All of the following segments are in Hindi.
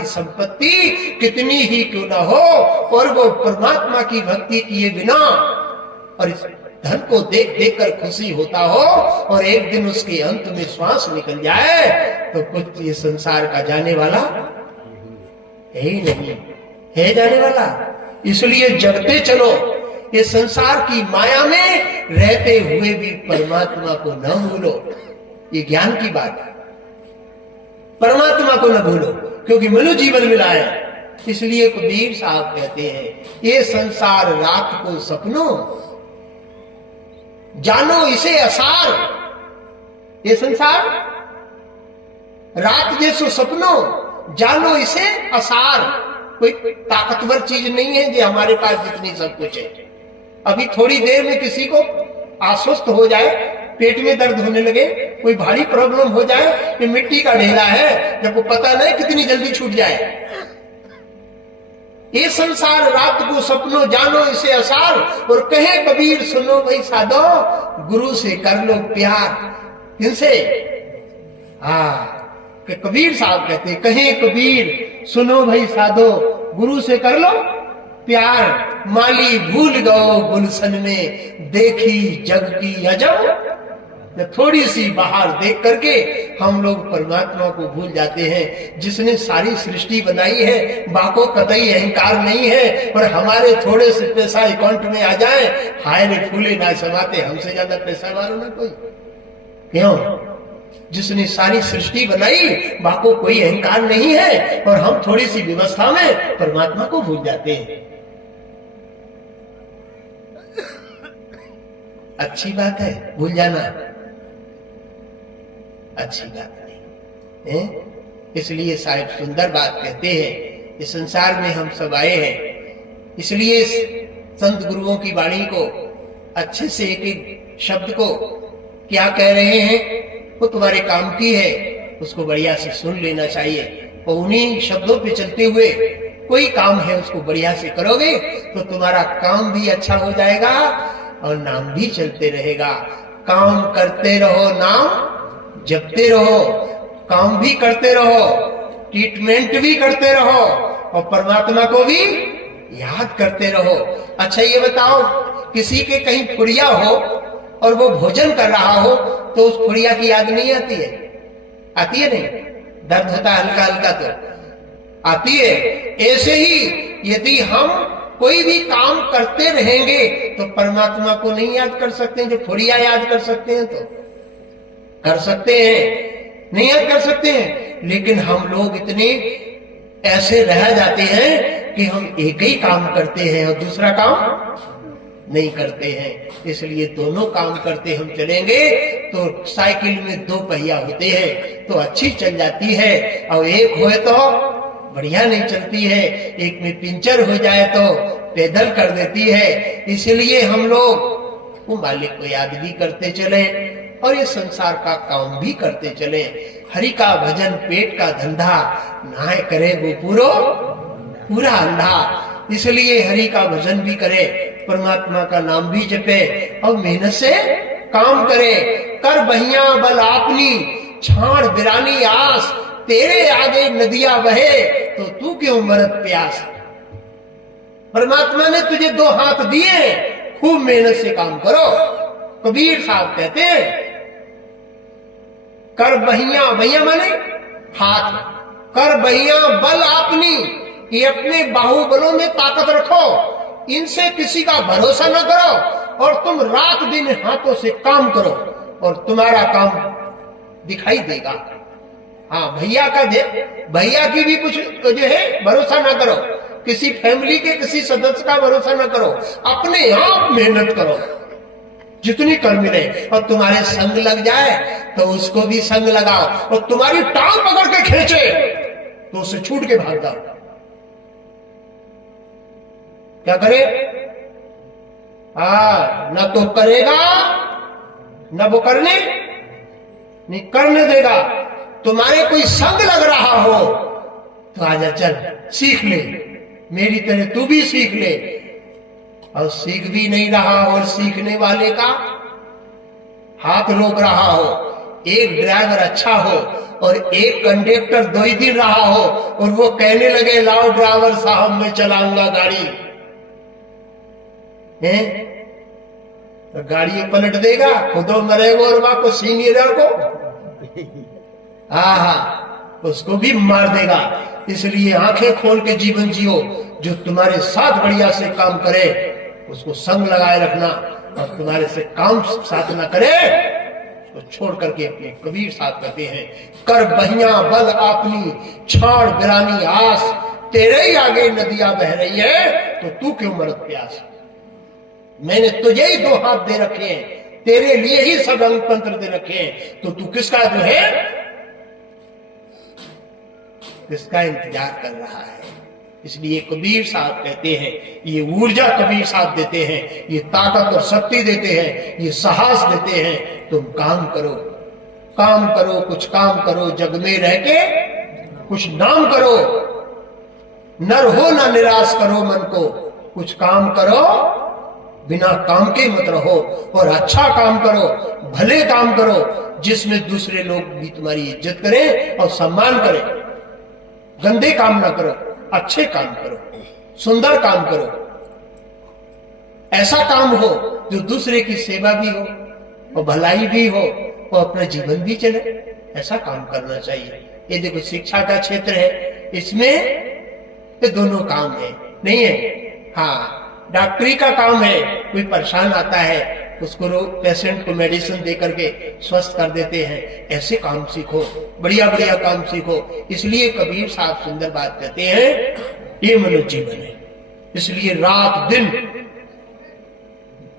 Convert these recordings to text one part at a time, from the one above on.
की संपत्ति कितनी ही क्यों न हो, और वो परमात्मा की भक्ति किए बिना और इस धन को देख देख कर खुशी होता हो, और एक दिन उसके अंत में श्वास निकल जाए, तो कुछ ये संसार का जाने वाला है ही नहीं, है जाने वाला। इसलिए जगते चलो, ये संसार की माया में रहते हुए भी परमात्मा को न भूलो। ये ज्ञान की बात है, परमात्मा को न भूलो, क्योंकि मनु जीवन मिला है। इसलिए कबीर साहब कहते हैं, ये संसार रात को सपनों, जानो इसे असार। ये संसार रात जैसो सपनों, जानो इसे असार। कोई ताकतवर चीज नहीं है जो हमारे पास जितनी सब कुछ है। अभी थोड़ी देर में किसी को अस्वस्थ हो जाए, पेट में दर्द होने लगे, कोई भारी प्रॉब्लम हो जाए, कि मिट्टी का ढेला है, जब को पता नहीं कितनी जल्दी छूट जाए। ये संसार रात को सपनों, जानो इसे असार। और कहे कबीर सुनो भाई साधो, गुरु से कर लो प्यार। किनसे? कि कबीर साहब कहते, कहे कबीर सुनो भाई साधो, गुरु से कर लो प्यार। माली भूल गओ गुलशन में, देखी जग की अजब। थोड़ी सी बाहर देख करके हम लोग परमात्मा को भूल जाते हैं। जिसने सारी सृष्टि बनाई है, बाको कतई अहंकार नहीं है, और हमारे थोड़े से पैसा अकाउंट में आ जाए, हाय रे फूले ना समाते, हमसे ज्यादा पैसा वालों ना कोई। क्यों? जिसने सारी सृष्टि बनाई, बाको कोई अहंकार नहीं है, और हम थोड़ी सी व्यवस्था में परमात्मा को भूल जाते हैं। अच्छी बात है भूल जाना, अच्छी बात नहीं है। इसलिए साहिब सुंदर बात कहते हैं, इस संसार में हम सब आए हैं, इसलिए संत गुरुओं की वाणी को अच्छे से एक एक शब्द को क्या कह रहे हैं, वो तुम्हारे काम की है, उसको बढ़िया से सुन लेना चाहिए। और उन्हीं शब्दों पे चलते हुए कोई काम है उसको बढ़िया से करोगे तो तुम्हारा काम भी अच्छा हो जाएगा और नाम भी चलते रहेगा। काम करते रहो, नाम जपते रहो, काम भी करते रहो, ट्रीटमेंट भी करते रहो, और परमात्मा को भी याद करते रहो। अच्छा ये बताओ, किसी के कहीं फुड़िया हो और वो भोजन कर रहा हो, तो उस फुड़िया की याद नहीं आती है? आती है नहीं? दर्द होता है हल्का हल्का तो आती है। ऐसे ही यदि हम कोई भी काम करते रहेंगे तो परमात्मा को नहीं याद कर सकते हैं। जो फुड़िया याद कर सकते हैं तो कर सकते हैं, नहीं याद कर सकते हैं। लेकिन हम लोग इतने ऐसे रह जाते हैं कि हम एक ही काम करते हैं और दूसरा काम नहीं करते हैं। इसलिए दोनों काम करते हम चलेंगे तो साइकिल में दो पहिया होते हैं तो अच्छी चल जाती है, और एक होए तो बढ़िया नहीं चलती है। एक में पंचर हो जाए तो पैदल कर देती है। इसलिए हम लोग वो मालिक को याद भी करते चले और ये संसार का काम भी करते चले। हरि का भजन पेट का धंधा, नाय करे वो पूरा अंधा। इसलिए हरि का भजन भी करे, परमात्मा का नाम भी जपे और मेहनत से काम करे। कर बहिया बल आपनी, छाड़ बिरानी आस, तेरे आगे नदियां बहे तो तू क्यों मरत प्यास। परमात्मा ने तुझे दो हाथ दिए, खूब मेहनत से काम करो। कबीर साहब कहते हैं कर बहिया, बहिया माने हाथ, कर बहिया बल आपनी, ये अपने बाहुबलों में ताकत रखो, इनसे किसी का भरोसा न करो, और तुम रात दिन हाथों से काम करो और तुम्हारा काम दिखाई देगा। हाँ भैया का भैया की भी कुछ जो है भरोसा ना करो, किसी फैमिली के किसी सदस्य का भरोसा ना करो, अपने आप मेहनत करो जितनी कर मिले। और तुम्हारे संग लग जाए तो उसको भी संग लगाओ, और तुम्हारी टांग पकड़ के खींचे तो उसे छूट के भाग जाओ। क्या करे? न तो करेगा न वो करने नहीं करने देगा। तुम्हारे कोई संग लग रहा हो तो आजा चल सीख ले, मेरी तरह तू भी सीख ले। और सीख भी नहीं रहा और सीखने वाले का हाथ रोक रहा हो। एक ड्राइवर अच्छा हो और एक कंडक्टर 2 ही दिन रहा हो और वो कहने लगे लाओ ड्राइवर साहब मैं चलाऊंगा गाड़ी, हैं? तो गाड़ी पलट देगा, खुदो मरेगा और वहां को सीनियर को उसको भी मार देगा। इसलिए आंखें खोल के जीवन जियो। जो तुम्हारे साथ बढ़िया से काम करे उसको संग लगाए रखना, और तुम्हारे से काम साथ ना करे उसको छोड़ करके अपने कबीर साथ कहते हैं, कर बहिया बल अपनी छाड़ बिरानी आस, तेरे ही आगे नदियां बह रही है तो तू क्यों मरत प्यास। मैंने तुझे ही 2 हाथ दे रखे हैं, तेरे लिए ही सब अंग तंत्र दे रखे हैं, तो तू किसका जो है किसका इंतजार कर रहा है। इसलिए कबीर साहब कहते हैं, ये ऊर्जा कबीर साहब देते हैं, ये ताकत और शक्ति देते हैं, ये साहस देते हैं। तुम काम करो, काम करो, कुछ काम करो, जग में रह के कुछ नाम करो, नर हो ना निराश करो मन को, कुछ काम करो, बिना काम के मत रहो, और अच्छा काम करो, भले काम करो, जिसमें दूसरे लोग भी तुम्हारी इज्जत करें और सम्मान करें। गंदे काम ना करो, अच्छे काम करो, सुंदर काम करो, ऐसा काम हो जो दूसरे की सेवा भी हो और भलाई भी हो और अपना जीवन भी चले, ऐसा काम करना चाहिए। ये देखो शिक्षा का क्षेत्र है, इसमें ये दोनों काम है, नहीं है? हाँ, डॉक्टरी का काम है, कोई परेशान आता है उसको पेशेंट को मेडिसिन दे करके स्वस्थ कर देते हैं, ऐसे काम सीखो, बढ़िया बढ़िया काम सीखो। इसलिए कबीर साहब सुंदर बात कहते हैं, ये मनुष्य जीवन है, इसलिए रात दिन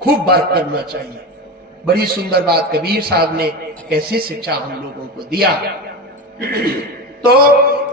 खूब बात करना चाहिए। बड़ी सुंदर बात कबीर साहब ने कैसी शिक्षा हम लोगों को दिया। तो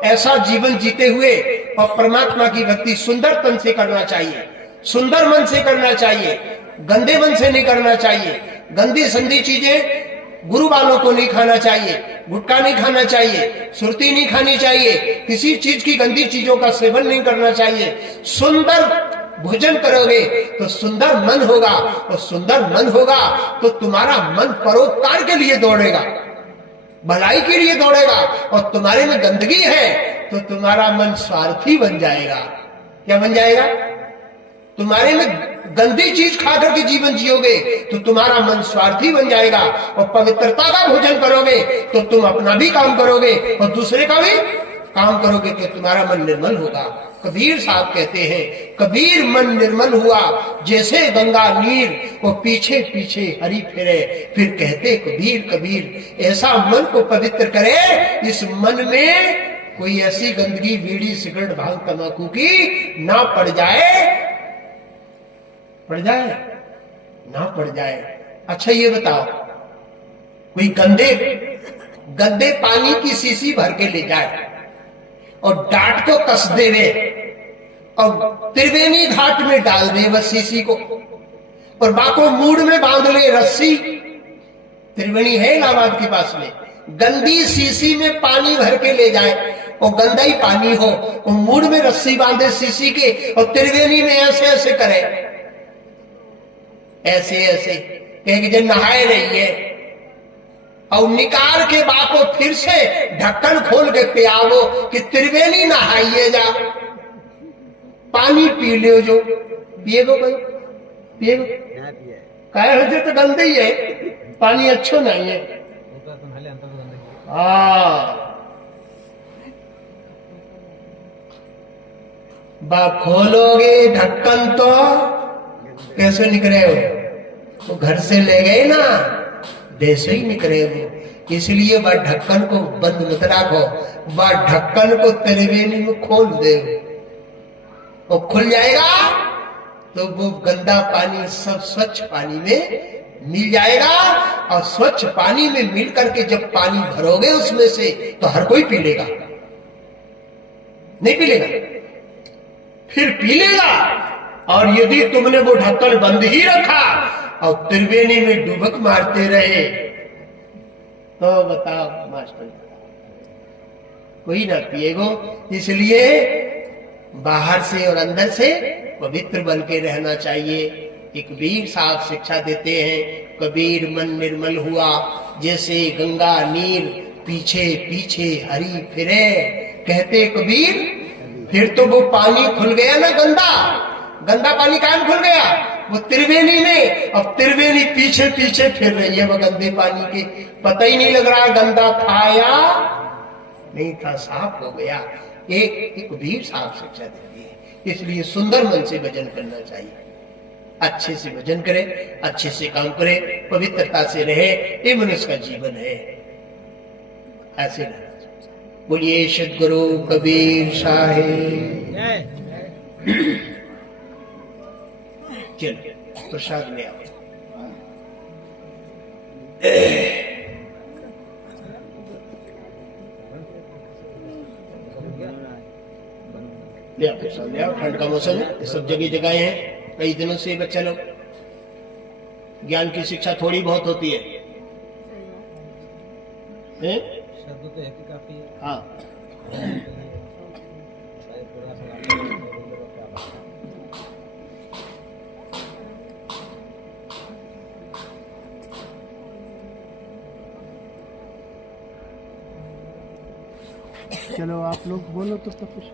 ऐसा जीवन जीते हुए और परमात्मा की भक्ति सुंदर तन से करना चाहिए, सुंदर मन से करना चाहिए, गंदे मन से नहीं करना चाहिए। गंदी संदी चीजें गुरु वालों को नहीं खाना चाहिए, गुटखा नहीं खाना चाहिए, सुरती नहीं खानी चाहिए, किसी चीज की गंदी चीजों का सेवन नहीं करना चाहिए। सुंदर भोजन करोगे तो सुंदर मन होगा, और सुंदर मन होगा तो तुम्हारा मन परोपकार के लिए दौड़ेगा, भलाई के लिए दौड़ेगा। और तुम्हारे में गंदगी है तो तुम्हारा मन स्वार्थी बन जाएगा। क्या बन जाएगा? तुम्हारे में गंदी चीज खाकर के जीवन जियोगे तो तुम्हारा मन स्वार्थी बन जाएगा, और पवित्रता का भोजन करोगे तो तुम अपना भी काम करोगे और दूसरे का भी काम करोगे, तो तुम्हारा मन निर्मल होगा। कबीर साहब कहते हैं, कबीर मन निर्मल हुआ जैसे गंगा नीर, वो पीछे पीछे हरि फिरे, फिर कहते कबीर कबीर। ऐसा मन को पवित्र करे, इस मन में कोई ऐसी गंदगी बीड़ी सिगरेट भांग तंबाकू की ना पड़ जाए, पड़ जाए ना पड़ जाए। अच्छा ये बताओ, कोई गंदे पानी की शीशी भर के ले जाए और डांट को कस देवे और त्रिवेणी घाट में डाल दे बस शीशी को, और बाको मूड में बांध ले रस्सी। त्रिवेणी है इलाहाबाद के पास में, गंदी शीशी में पानी भर के ले जाए और गंदा ही पानी हो, और मूड में रस्सी बांधे शीशी के और त्रिवेणी में ऐसे ऐसे करे, ऐसे ऐसे कहेंगे जो नहाए रही है, और निकाल के बाको फिर से ढक्कन खोल के पियावो कि त्रिवेणी नहाइए जा, पानी पी लो, जो पिएगो भाई पिएगो काय हो तो गंदे ही है, पानी अच्छो नहीं है। बा खोलोगे ढक्कन तो कैसे निकले हो, तो घर से ले गए ना, वैसे ही निकले हो। इसलिए वह ढक्कन को बंद मत रखो, वह ढक्कन को त्रिवेणी में खोल दे, और खुल जाएगा तो वो गंदा पानी सब स्वच्छ पानी में मिल जाएगा, और स्वच्छ पानी में मिल करके जब पानी भरोगे उसमें से तो हर कोई पी लेगा, नहीं पी लेगा, फिर पी लेगा। और यदि तुमने वो ढक्कन बंद ही रखा और त्रिवेणी में डुबक मारते रहे तो बताओ मास्टर, कोई ना पिएगो। इसलिए बाहर से और अंदर से पवित्र बन के रहना चाहिए। एक कबीर साहब शिक्षा देते हैं, कबीर मन निर्मल हुआ जैसे गंगा नीर, पीछे पीछे हरि फिरे, कहते कबीर फिर तो वो पानी खुल गया ना गंदा, गंदा पानी कहाँ खुल गया, वो त्रिवेणी में। अब त्रिवेणी पीछे पीछे फिर रही है वो गंदे पानी के, पता ही नहीं लग रहा गंदा था या नहीं था, साफ हो गया। एक कबीर साफ शिक्षा देती है। इसलिए सुंदर मन से भजन करना चाहिए, अच्छे से भजन करे, अच्छे से काम करे, पवित्रता से रहे, ये मनुष्य का जीवन है। ऐसे बोलिए सद्गुरु कबीर साहेब। चलिए प्रसाद ले आओ। ले आओ प्रसाद ले आओ, ठंड का मौसम है, सब जगह जगह हैं। कई दिनों से बच्चे लोग ज्ञान की शिक्षा थोड़ी बहुत होती है, शब्द तो है कि काफी है। हाँ चलो आप लोग बोलो तो कुछ